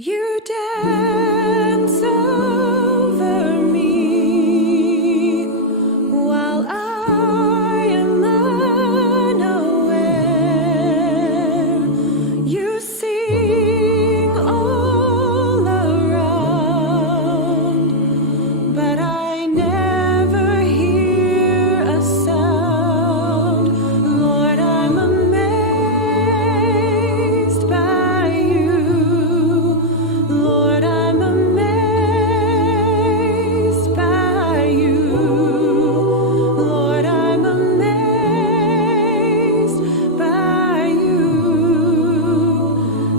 You dance over me while I am unaware. You sing all around, but I never hear a sound. Lord, I'm amazed by you. Lord, I'm amazed by you. Lord, I'm amazed by you.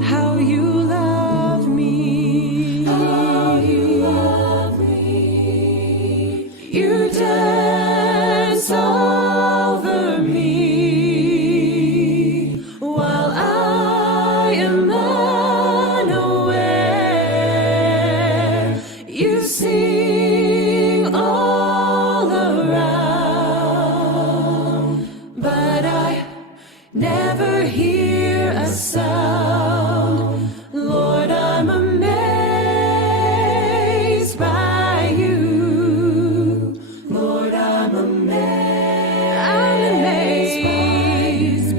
How you love me. How you love me. You dance over me while I am unaware. You sing all around, but I never hear a sound. Lord, I'm amazed by you. Lord, I'm amazed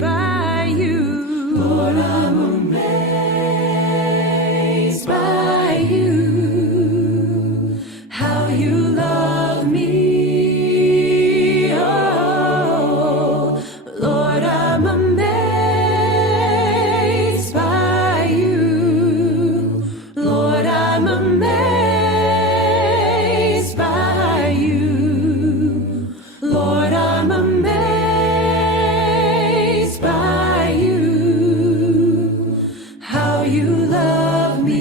by you. Lord, I'm amazed by you. How you love me. Oh, Lord, I'm amazed by you. Lord, I'm amazed by you. Lord, I'm amazed by you. How you love me.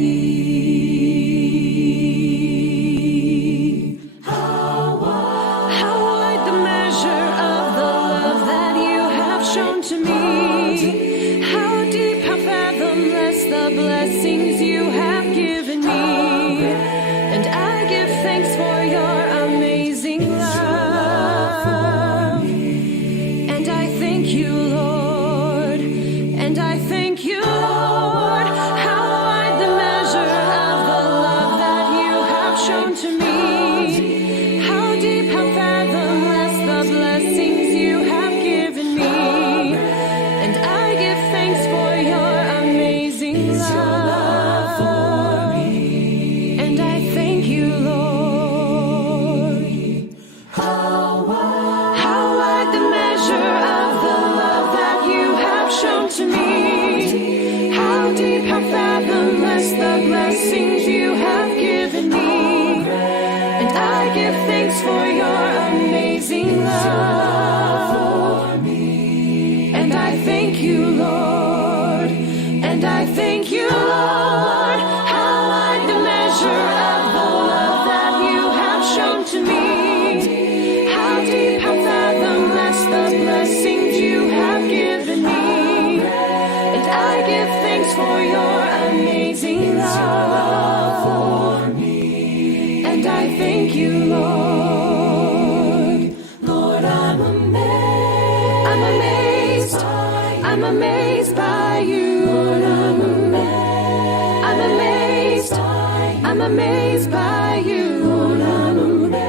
How wide the measure of the love that you have shown to me. How deep, how fathomless the blessings you have given me. And I give thanks for your amazing love. And I thank you, Lord. And I thank you, Lord. How wide the measure of the love that you have shown to me. How deep, how fathomless the blessings you have given me. And I give thanks for your amazing love. And I thank you, Lord. How wide the measure of the love that you have shown to me. How deep, how fathomless the blessings you have given me. And I give thanks for your amazing love. And I thank you, Lord. And I thank you, Lord. How wide the measure of the love that you have shown to me. How deep, how fathomless the blessings you have given me. And I give thanks for your amazing love. And I thank you, Lord. Lord, I'm amazed. I'm amazed. I'm amazed by you. Lord, I'm amazed. I'm amazed by you. Lord, I'm amazed.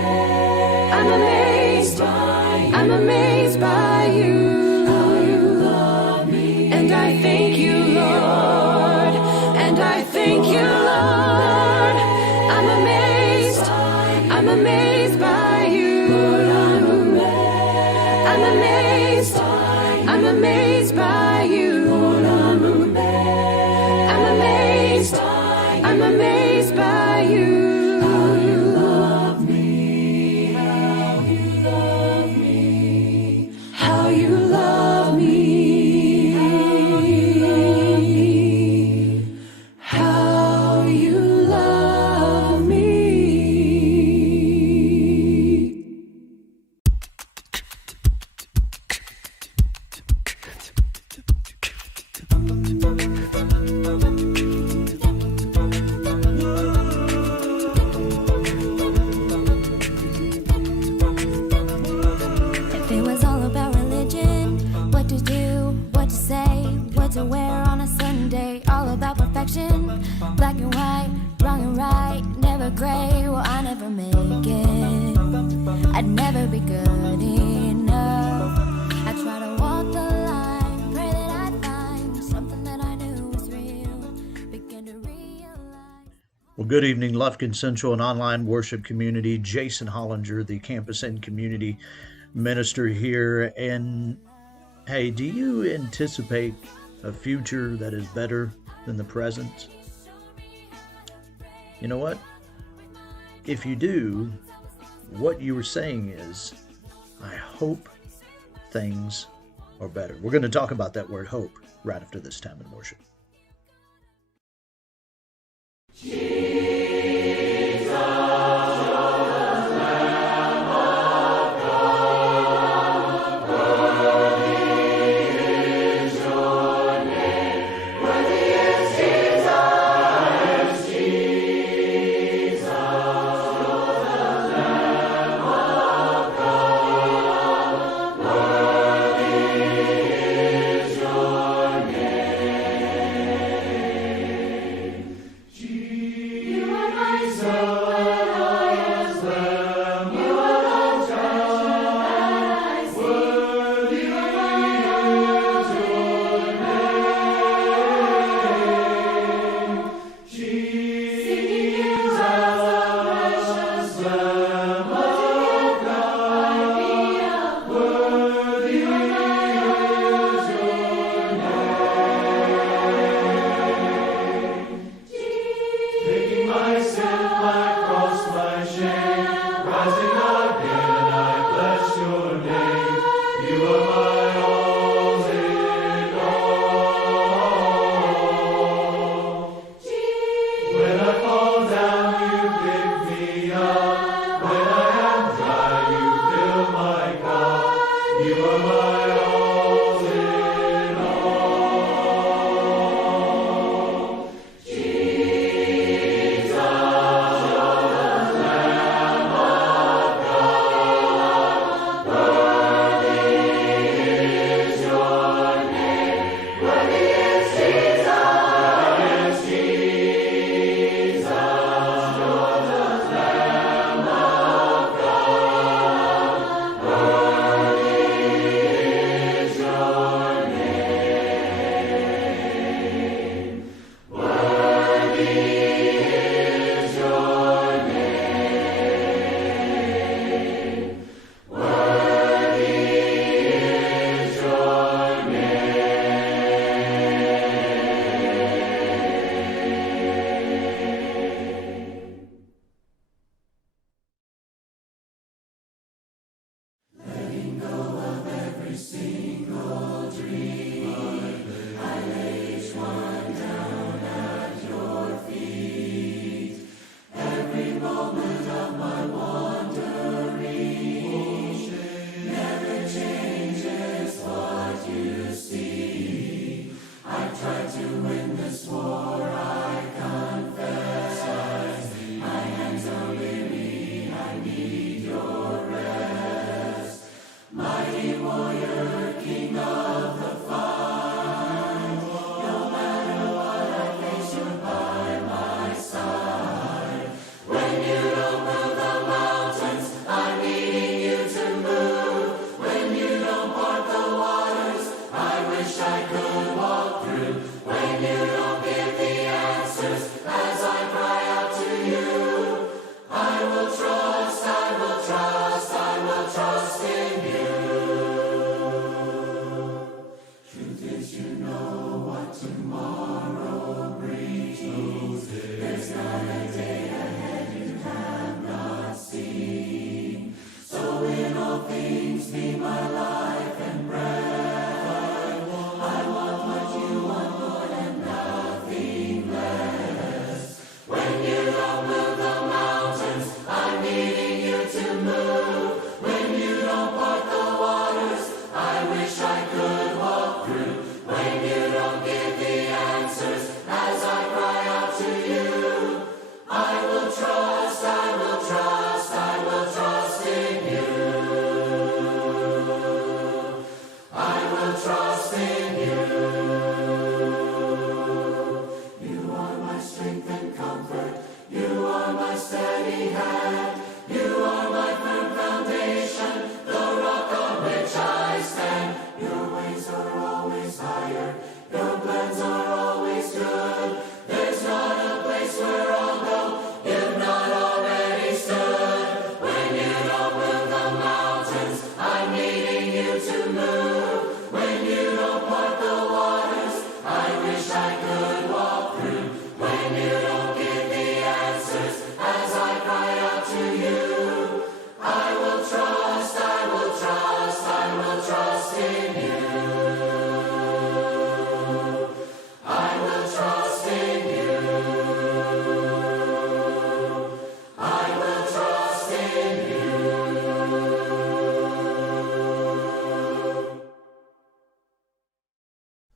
I'm amazed by you. How you love me. And I thank you, Lord. And I thank you, Lord. I'm amazed. I'm amazed by you. Lord, I'm amazed. I'm amazed by you. Lord, I'm amazed. I'm amazed by you. How you love me. How you love me. never great, well, I never make it. I'd never be good enough. I try to walk the line, pray that I'd find something that I knew was real. Begin to realize. Well, good evening, Lufkin Central and online worship community. Jason Hollinger, the campus and community minister here. And hey, do you anticipate a future that is better than the present? You know what? If you do, what you were saying is, I hope things are better. We're going to talk about that word hope right after this time in worship. Feet.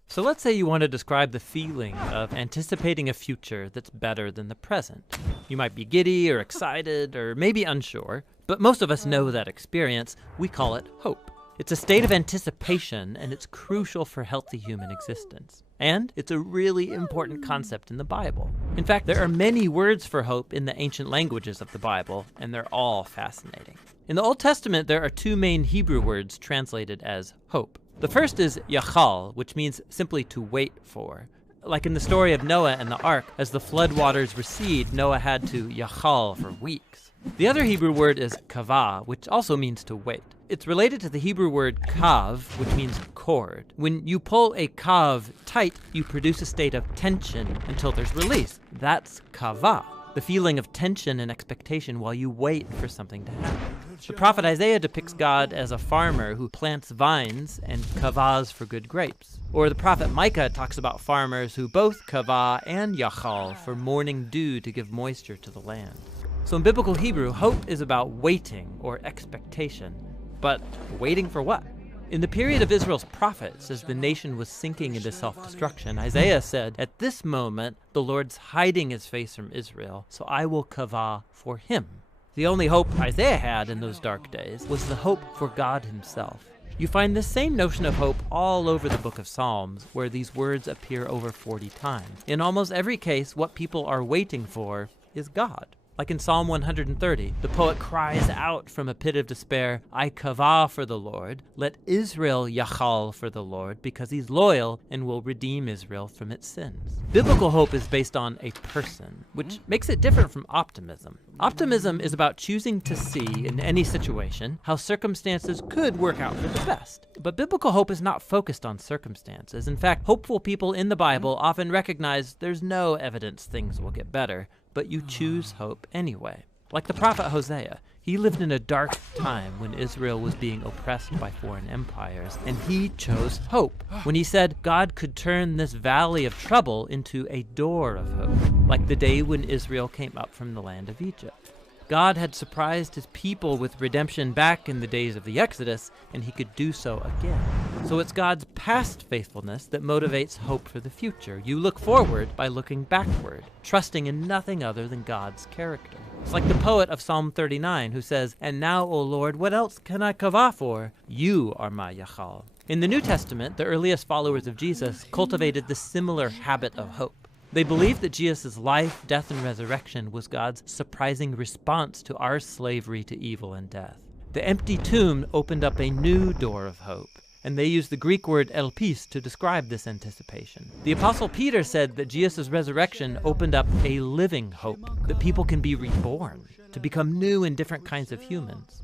So let's say you want to describe the feeling of anticipating a future that's better than the present. You might be giddy or excited or maybe unsure, but most of us know that experience. We call it hope. It's a state of anticipation, and it's crucial for healthy human existence. And it's a really important concept in the Bible. In fact, there are many words for hope in the ancient languages of the Bible, and they're all fascinating. In the Old Testament, there are two main Hebrew words translated as hope. The first is yachal, which means simply to wait for. Like in the story of Noah and the ark, as the flood waters recede, Noah had to yachal for weeks. The other Hebrew word is kavah, which also means to wait. It's related to the Hebrew word kav, which means cord. When you pull a kav tight, you produce a state of tension until there's release. That's kavah, the feeling of tension and expectation while you wait for something to happen. The prophet Isaiah depicts God as a farmer who plants vines and kavahs for good grapes. Or the prophet Micah talks about farmers who both kavah and yachal for morning dew to give moisture to the land. So in biblical Hebrew, hope is about waiting or expectation. But waiting for what? In the period of Israel's prophets, as the nation was sinking into self-destruction, Isaiah said, "At this moment, the Lord's hiding his face from Israel, so I will kavah for him." The only hope Isaiah had in those dark days was the hope for God himself. You find this same notion of hope all over the book of Psalms, where these words appear over 40 times. In almost every case, what people are waiting for is God. Like in Psalm 130, the poet cries out from a pit of despair, "I kavah for the Lord, let Israel yachal for the Lord, because he's loyal and will redeem Israel from its sins." Biblical hope is based on a person, which makes it different from optimism. Optimism is about choosing to see in any situation how circumstances could work out for the best. But biblical hope is not focused on circumstances. In fact, hopeful people in the Bible often recognize there's no evidence things will get better, but you choose hope anyway. Like the prophet Hosea, he lived in a dark time when Israel was being oppressed by foreign empires, and he chose hope when he said God could turn this valley of trouble into a door of hope, like the day when Israel came up from the land of Egypt. God had surprised his people with redemption back in the days of the Exodus, and he could do so again. So it's God's past faithfulness that motivates hope for the future. You look forward by looking backward, trusting in nothing other than God's character. It's like the poet of Psalm 39 who says, "And now, O Lord, what else can I kavah for? You are my yachal." In the New Testament, the earliest followers of Jesus cultivated the similar habit of hope. They believed that Jesus' life, death, and resurrection was God's surprising response to our slavery to evil and death. The empty tomb opened up a new door of hope, and they used the Greek word elpis to describe this anticipation. The Apostle Peter said that Jesus' resurrection opened up a living hope, that people can be reborn, to become new and different kinds of humans.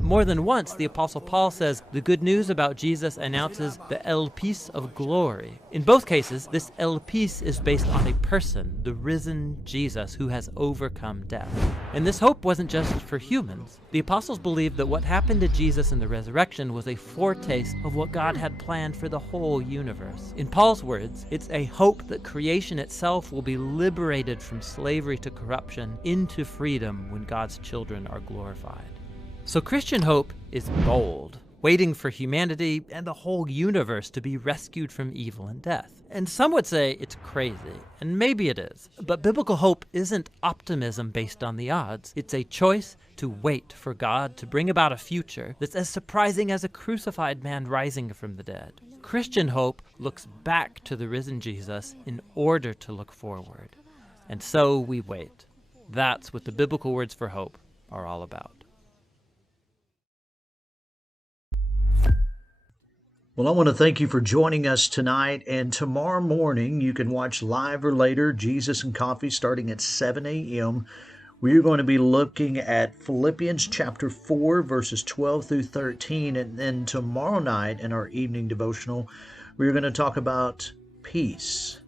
More than once, the Apostle Paul says the good news about Jesus announces the elpis of glory. In both cases, this elpis is based on a person, the risen Jesus, who has overcome death. And this hope wasn't just for humans. The apostles believed that what happened to Jesus in the resurrection was a foretaste of what God had planned for the whole universe. In Paul's words, it's a hope that creation itself will be liberated from slavery to corruption into freedom when God's children are glorified. So Christian hope is bold, waiting for humanity and the whole universe to be rescued from evil and death. And some would say it's crazy, and maybe it is. But biblical hope isn't optimism based on the odds. It's a choice to wait for God to bring about a future that's as surprising as a crucified man rising from the dead. Christian hope looks back to the risen Jesus in order to look forward. And so we wait. That's what the biblical words for hope are all about. Well, I want to thank you for joining us tonight. And tomorrow morning, you can watch live or later Jesus and Coffee starting at 7 a.m. We're going to be looking at Philippians chapter 4, verses 12 through 13. And then tomorrow night in our evening devotional, we're going to talk about peace.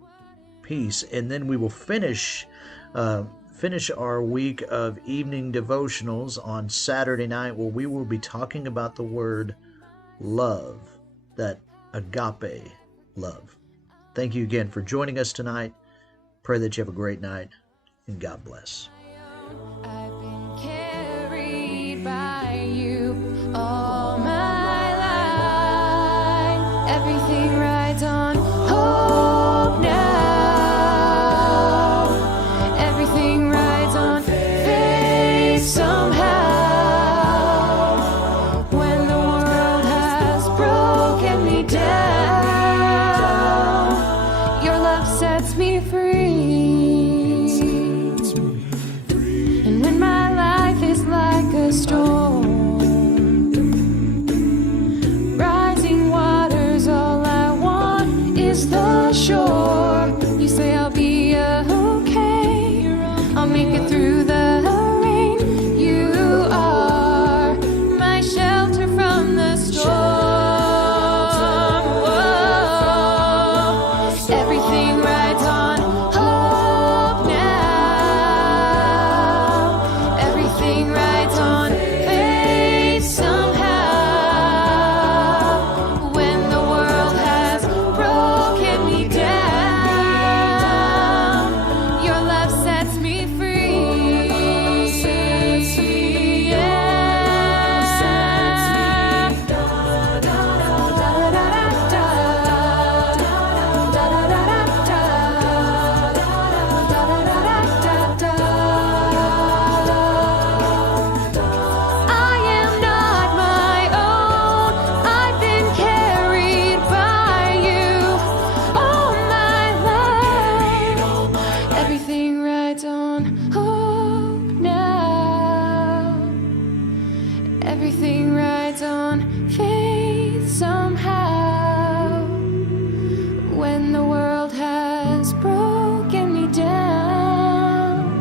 Peace. And then we will finish our week of evening devotionals on Saturday night, where we will be talking about the word love, that agape love. Thank you again for joining us tonight. Pray that you have a great night, and God bless. I've been carried by you all my life. Everything rides on hope now. Everything rides on faith somehow. When the world has broken me down, your love sets me free. And when my life is like a storm, rising waters, all I want is the shore. You say I'll be okay, I'll make it through the rain. You are my shelter from the storm. Whoa. Everything rides on hope now. Everything rides on faith somehow. When the world has broken me down, your love sets me free. I am not my own. I've been carried by you all my life. Everything rides on hope now. Everything rides on faith somehow. When the world has broken me down,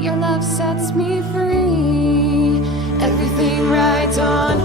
your love sets me free. Everything rides on